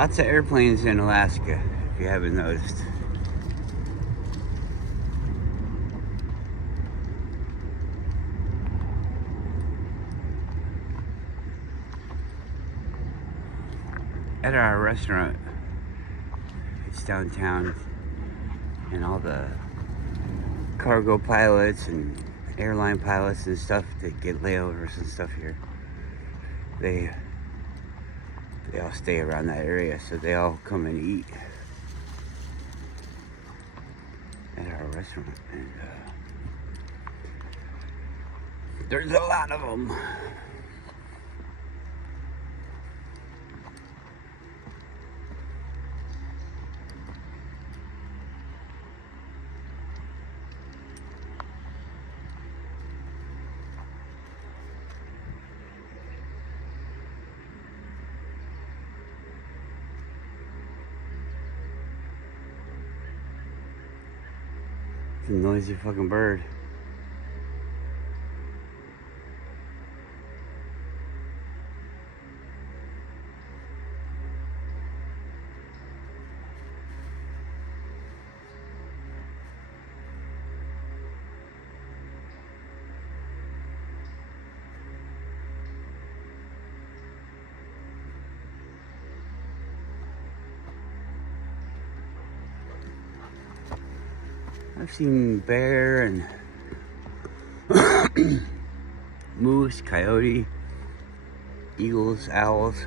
Lots of airplanes in Alaska, if you haven't noticed. At our restaurant, it's downtown, and all the cargo pilots and airline pilots and stuff that get layovers and stuff here, they all stay around that area, so they all come and eat at our restaurant, and there's a lot of them. It's a noisy fucking bird. I've seen bear and moose, coyote, eagles, owls,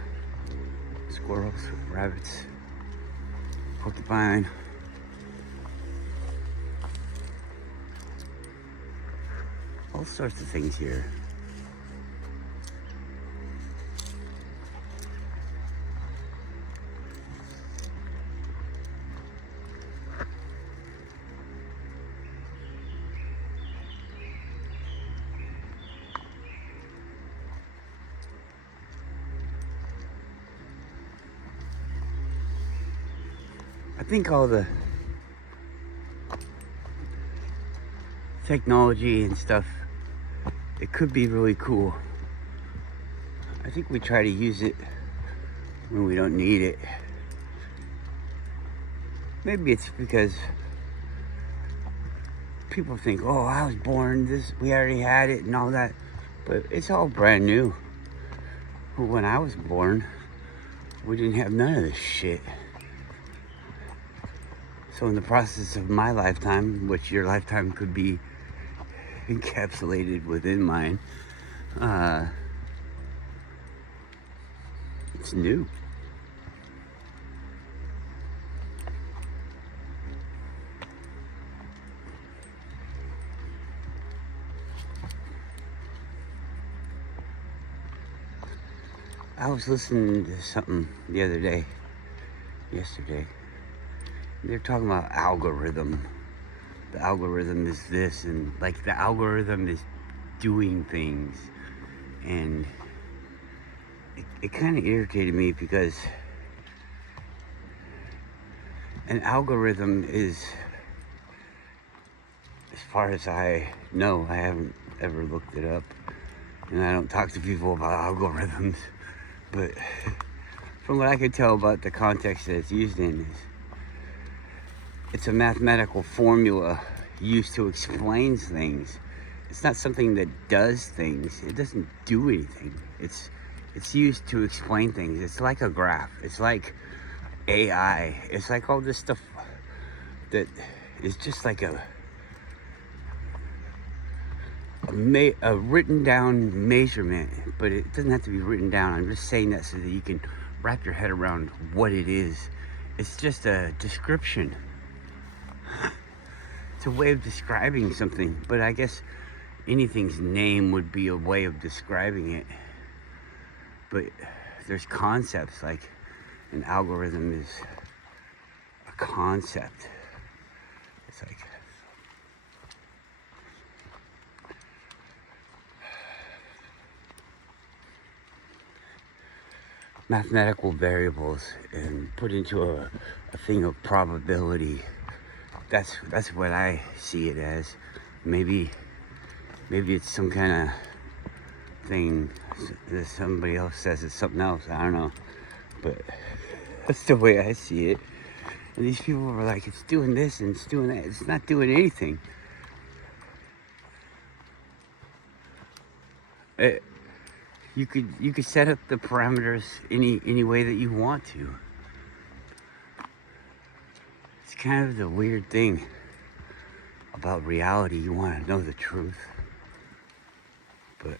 squirrels, rabbits, porcupine. All sorts of things here. I think all the technology and stuff, it could be really cool. I think we try to use it when we don't need it. Maybe it's because people think, oh, I was born this, we already had it and all that, but it's all brand new. When I was born, we didn't have none of this shit. So in the process of my lifetime, which your lifetime could be encapsulated within mine, it's new. I was listening to something the other day, yesterday. They're talking about algorithm. The algorithm is this, and like the algorithm is doing things. And it kind of irritated me because an algorithm is, as far as I know, I haven't ever looked it up, and I don't talk to people about algorithms, but from what I can tell about the context that it's used in, is it's a mathematical formula used to explain things. It's not something that does things. It doesn't do anything. It's used to explain things. It's like a graph. It's like AI. It's like all this stuff that is just like a written down measurement, but it doesn't have to be written down. I'm just saying that so that you can wrap your head around what it is. It's just a description. It's a way of describing something, but I guess anything's name would be a way of describing it. But there's concepts, like an algorithm is a concept. It's like mathematical variables and put into a thing of probability. That's what I see it as. Maybe it's some kind of thing that somebody else says it's something else. I don't know, but That's the way I see it. And these people were like, it's doing this and it's doing that. It's not doing anything. You could set up the parameters any way that you want to. It's kind of the weird thing about reality. You want to know the truth, but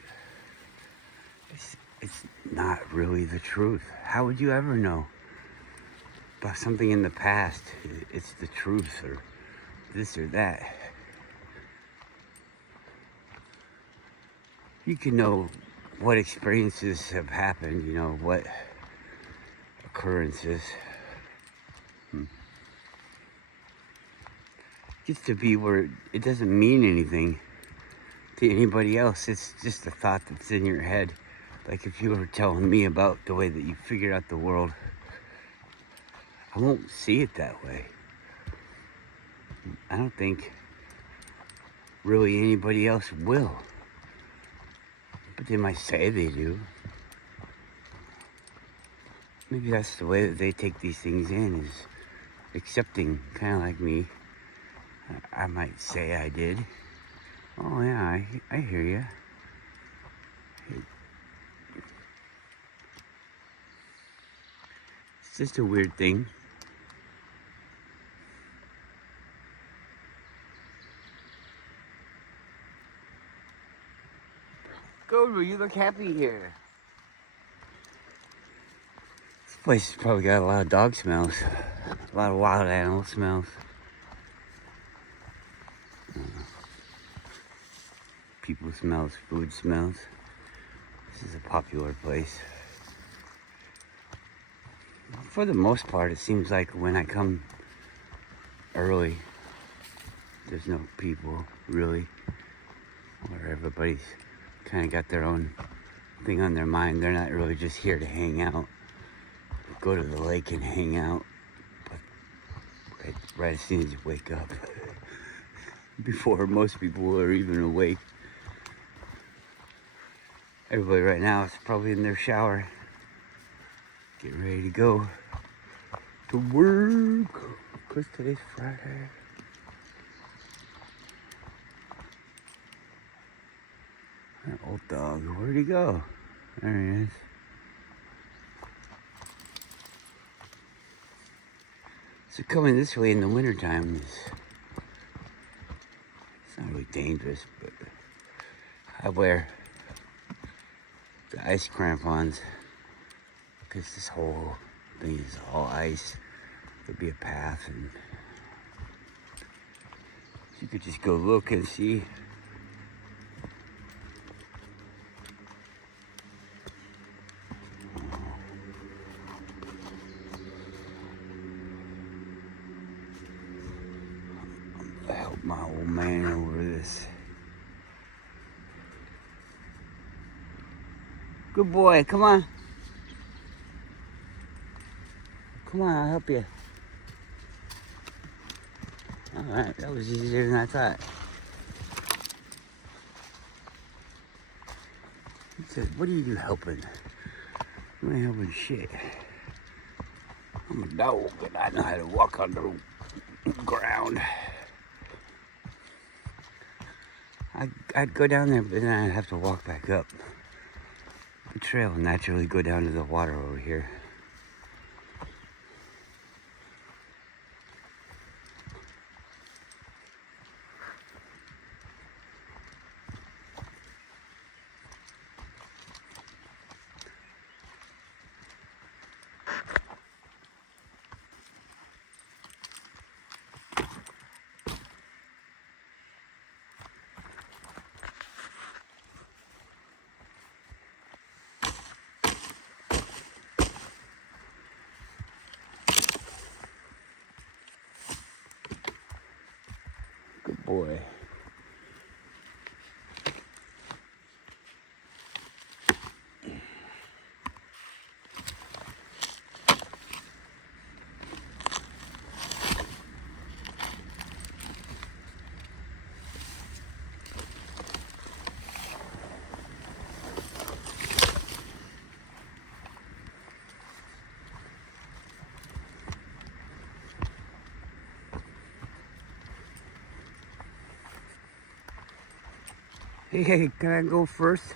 it's not really the truth. How would you ever know about something in the past? It's the truth, or this or that. You can know what experiences have happened, you know, what occurrences. Just to be where it doesn't mean anything to anybody else. It's just a thought that's in your head. Like if you were telling me about the way that you figured out the world, I won't see it that way. I don't think really anybody else will. But they might say they do. Maybe that's the way that they take these things in, is accepting, kind of like me. I might say I did. Oh yeah, I hear you. It's just a weird thing. Goldberg, you look happy here. This place has probably got a lot of dog smells. A lot of wild animal smells. People smells, food smells. This is a popular place. For the most part, it seems like when I come early, there's no people really, or everybody's kind of got their own thing on their mind. They're not really just here to hang out, go to the lake and hang out, but right as soon as you wake up, before most people are even awake. Everybody right now is probably in their shower, getting ready to go to work, because today's Friday. That old dog, where'd he go? There he is. So coming this way in the wintertime it's not really dangerous, but I wear the ice crampons because this whole thing is all ice. There'll be a path, and you could just go look and see. I help my old man over this. Good boy, come on. Come on, I'll help you. Alright, that was easier than I thought. He said, what are you helping? You ain't helping shit. I'm a dog and I know how to walk on the ground. I'd go down there, but then I'd have to walk back up. The trail will naturally go down to the water over here. Hey, can I go first?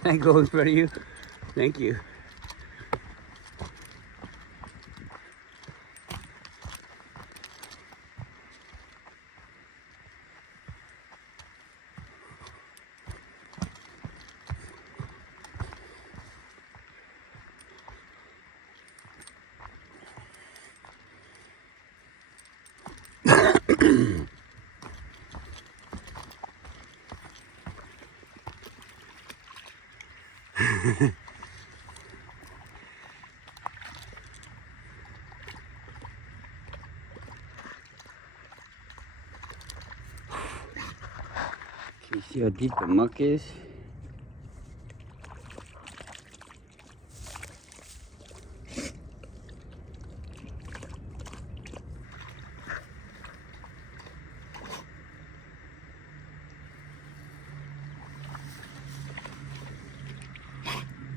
Can I go in front of you? Thank you. Can you see how deep the muck is?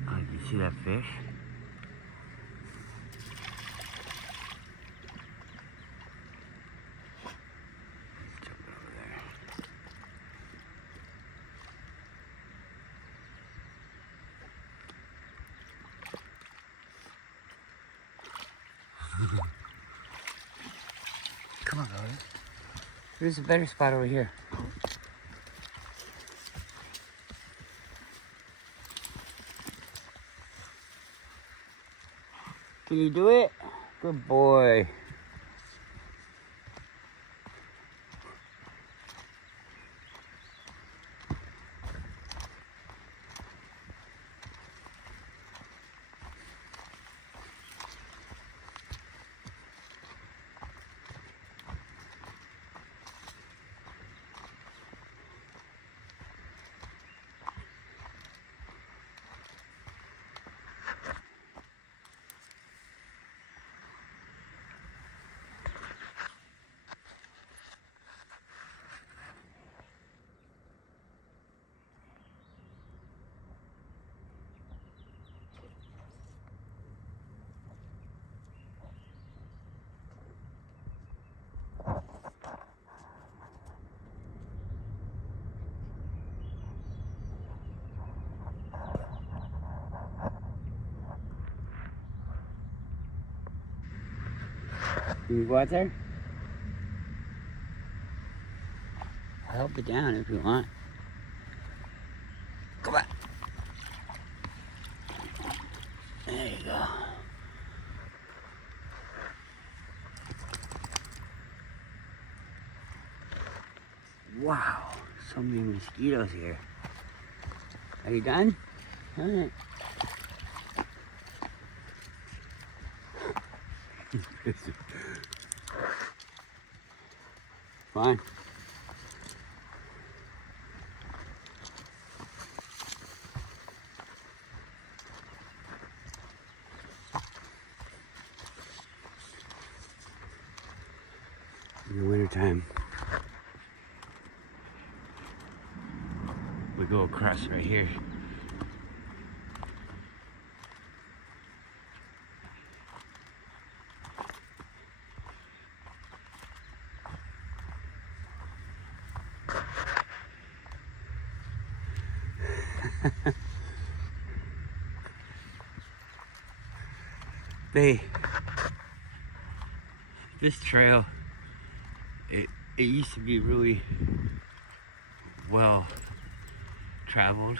Oh, you see that fish? Let's jump over there. Come on, guys. There's a better spot over here. Can you do it? Good boy. Can you go out there? I'll help it down if you want. Come on. There you go. Wow, so many mosquitoes here. Are you done? All right. Fine. In the wintertime, we go across right here. This trail, it used to be really well traveled,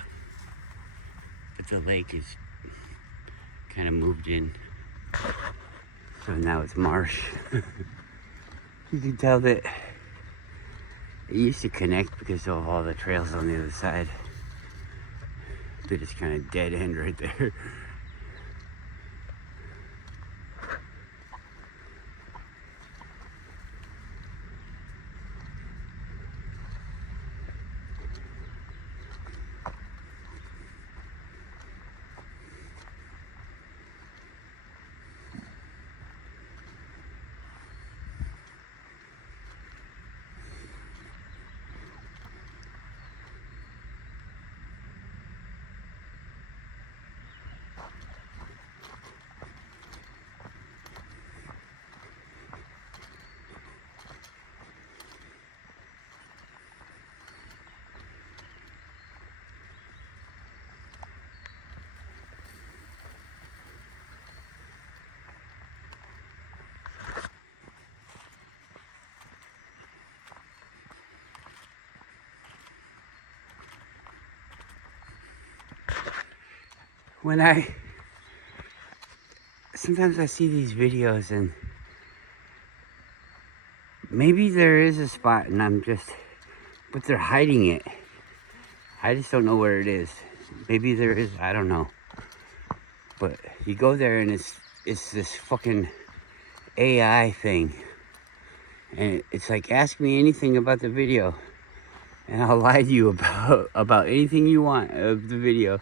but the lake is kind of moved in, so now it's marsh. You can tell that it used to connect because of all the trails on the other side, but it's kind of dead end right there. sometimes I see these videos and maybe there is a spot and but they're hiding it. I just don't know where it is. Maybe there is, I don't know. But you go there and it's this fucking AI thing. And it's like, ask me anything about the video. And I'll lie to you about anything you want of the video.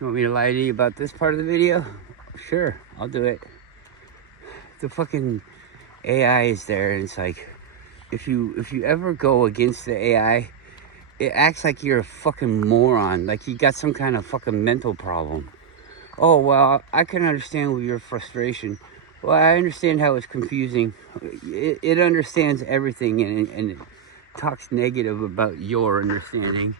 You want me to lie to you about this part of the video? Sure, I'll do it. The fucking AI is there, and it's like, if you ever go against the AI, it acts like you're a fucking moron, like you got some kind of fucking mental problem. Oh, well, I can understand your frustration. Well, I understand how it's confusing. It understands everything, and it talks negative about your understanding.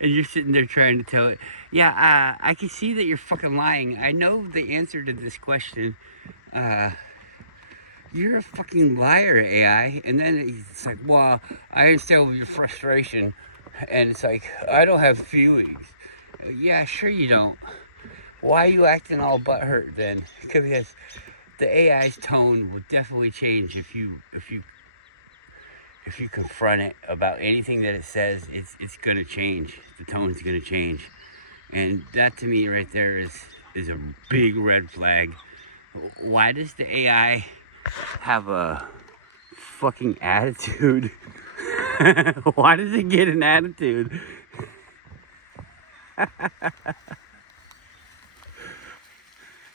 And you're sitting there trying to tell it, yeah, I can see that you're fucking lying. I know the answer to this question. You're a fucking liar, AI. And then it's like, well, I understand your frustration. And it's like, I don't have feelings. Yeah, sure you don't. Why are you acting all butthurt then? Because the AI's tone will definitely change if you confront it about anything that it says. It's gonna change. The tone's gonna change, and that to me right there is a big red flag. Why does the AI have a fucking attitude? Why does it get an attitude?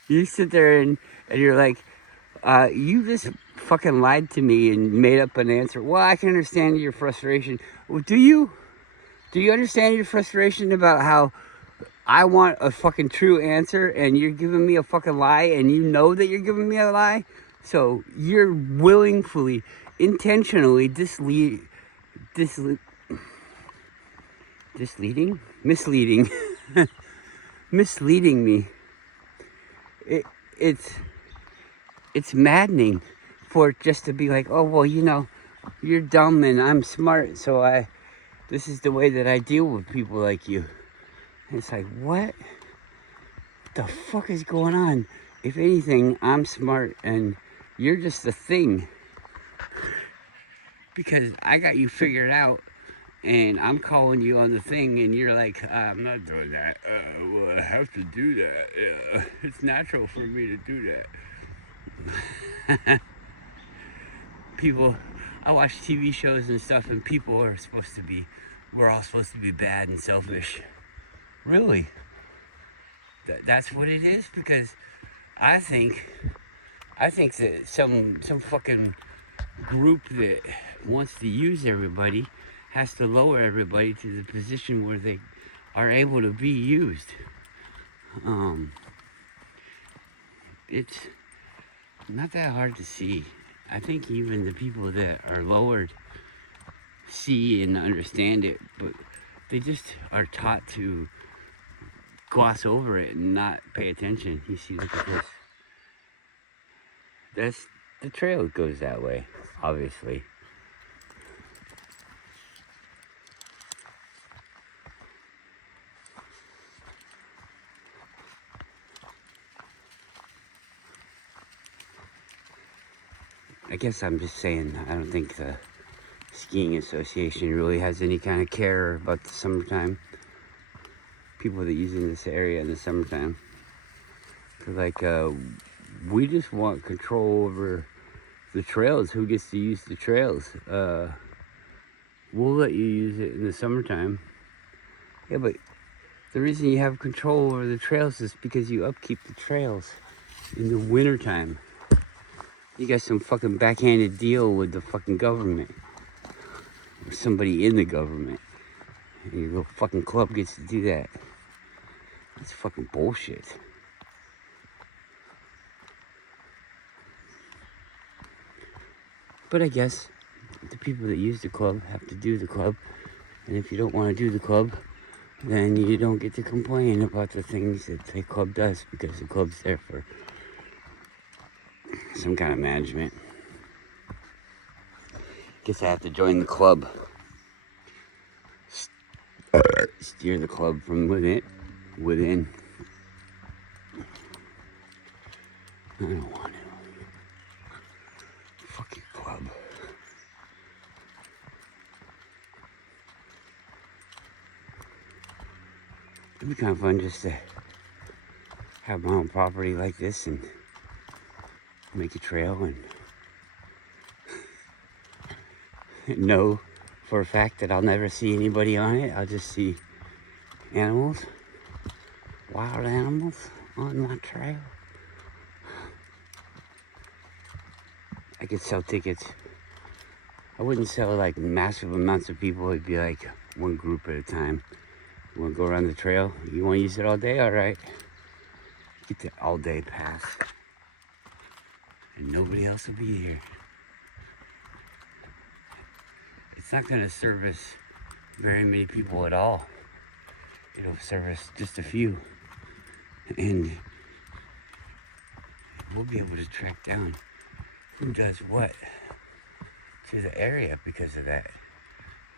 You sit there and you're like, you just fucking lied to me and made up an answer. Well, I can understand your frustration. Well, do you? Do you understand your frustration about how I want a fucking true answer and you're giving me a fucking lie and you know that you're giving me a lie? So you're willingly, intentionally misleading misleading me. It's maddening for it just to be like, oh, well, you're dumb and I'm smart, so this is the way that I deal with people like you. And it's like, what the fuck is going on? If anything, I'm smart and you're just a thing. Because I got you figured out and I'm calling you on the thing and you're like, I'm not doing that. Well, I have to do that. It's natural for me to do that. People, I watch TV shows and stuff and we're all supposed to be bad and selfish. Really? That's what it is? Because I think that some fucking group that wants to use everybody has to lower everybody to the position where they are able to be used. It's not that hard to see. I think even the people that are lowered see and understand it, but they just are taught to gloss over it and not pay attention. You see, look at this. The trail goes that way, obviously. I guess I'm just saying, I don't think the skiing association really has any kind of care about the summertime. People that use in this area in the summertime. Cause we just want control over the trails. Who gets to use the trails? We'll let you use it in the summertime. Yeah, but the reason you have control over the trails is because you upkeep the trails in the wintertime. You got some fucking backhanded deal with the fucking government. Or somebody in the government. And your little fucking club gets to do that. That's fucking bullshit. But I guess the people that use the club have to do the club. And if you don't want to do the club, then you don't get to complain about the things that the club does, because the club's there for some kind of management. Guess I have to join the club. Steer the club from within it. within. I don't want to. Fuck your club. It'd be kind of fun just to have my own property like this and make a trail and know for a fact that I'll never see anybody on it. I'll just see animals, wild animals on my trail. I could sell tickets. I wouldn't sell like massive amounts of people. It'd be like one group at a time. You want to go around the trail? You want to use it all day? All right. Get the all day pass. And nobody else will be here. It's not going to service very many people at all. It'll service just a few. And we'll be able to track down who does what to the area because of that.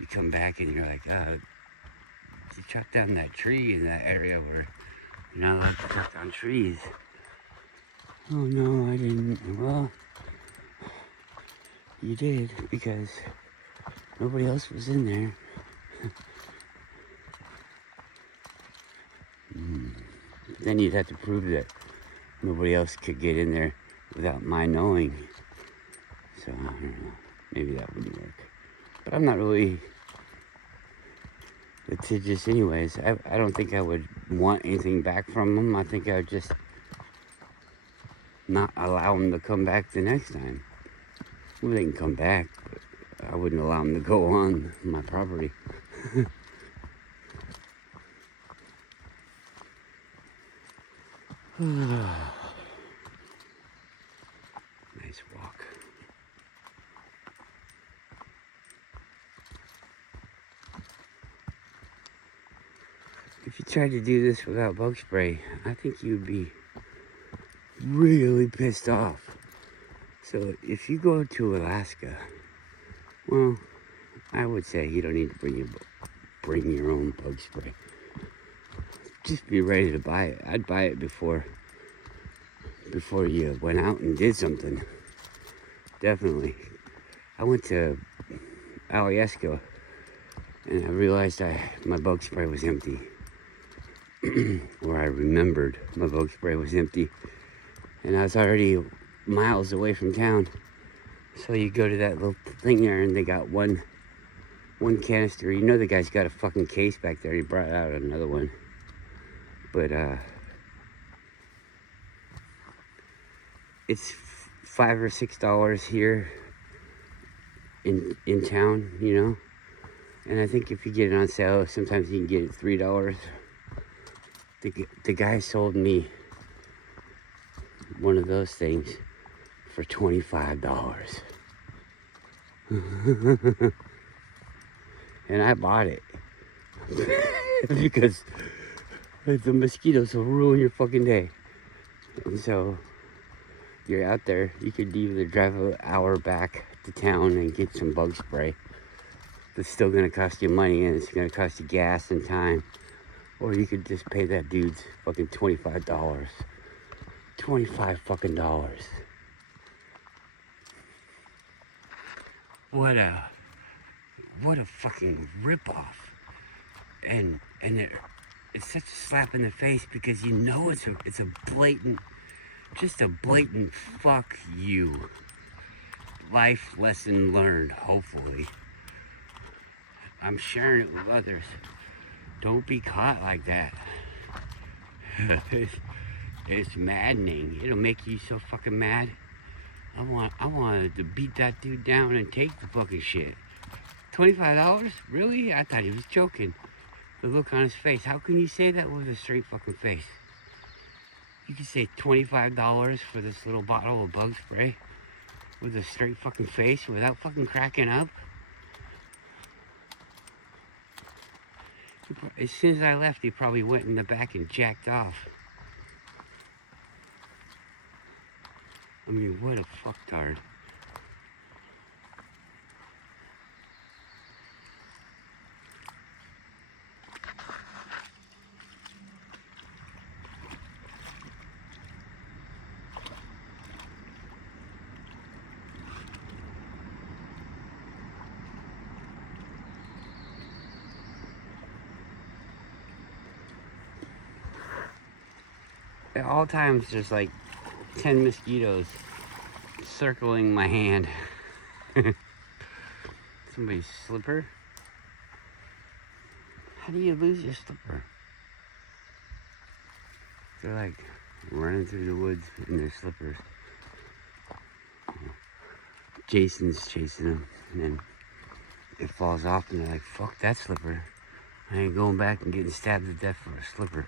You come back and you're like, you chop down that tree in that area where you're not allowed to chop down trees. Oh no, I didn't. Well, you did because nobody else was in there. Then you'd have to prove that nobody else could get in there without my knowing. So, I don't know. Maybe that wouldn't work. But I'm not really litigious anyways. I don't think I would want anything back from them. I think I would just not allow them to come back the next time. Well, they can come back, but I wouldn't allow them to go on my property. Nice walk. If you tried to do this without bug spray, I think you'd be really pissed off. So if you go to Alaska, well, I would say you don't need to bring your own bug spray. Just be ready to buy it. I'd buy it before you went out and did something. Definitely. I went to Alaska and I realized my bug spray was empty. Or I remembered my bug spray was empty. And I was already miles away from town. So you go to that little thing there and they got one canister. You know the guy's got a fucking case back there. He brought out another one. But it's $5 or $6 here in town, you know. And I think if you get it on sale, sometimes you can get it $3. The guy sold me one of those things for $25. And I bought it because the mosquitoes will ruin your fucking day. And so you're out there, you could either drive an hour back to town and get some bug spray. It's still gonna cost you money and it's gonna cost you gas and time. Or you could just pay that dude's fucking $25. $25 fucking dollars. What a fucking ripoff. And it's such a slap in the face because you know it's a blatant, just a blatant fuck you. Life lesson learned, hopefully. I'm sharing it with others. Don't be caught like that. It's maddening. It'll make you so fucking mad. I wanted to beat that dude down and take the fucking shit. $25? Really? I thought he was joking. The look on his face. How can you say that with a straight fucking face? You can say $25 for this little bottle of bug spray with a straight fucking face without fucking cracking up. As soon as I left, he probably went in the back and jacked off. I mean, what a fucktard. At all times, there's like 10 mosquitoes circling my hand. Somebody's slipper? How do you lose your slipper? They're like running through the woods in their slippers. Jason's chasing them, and then it falls off, and they're like, fuck that slipper. I ain't going back and getting stabbed to death for a slipper.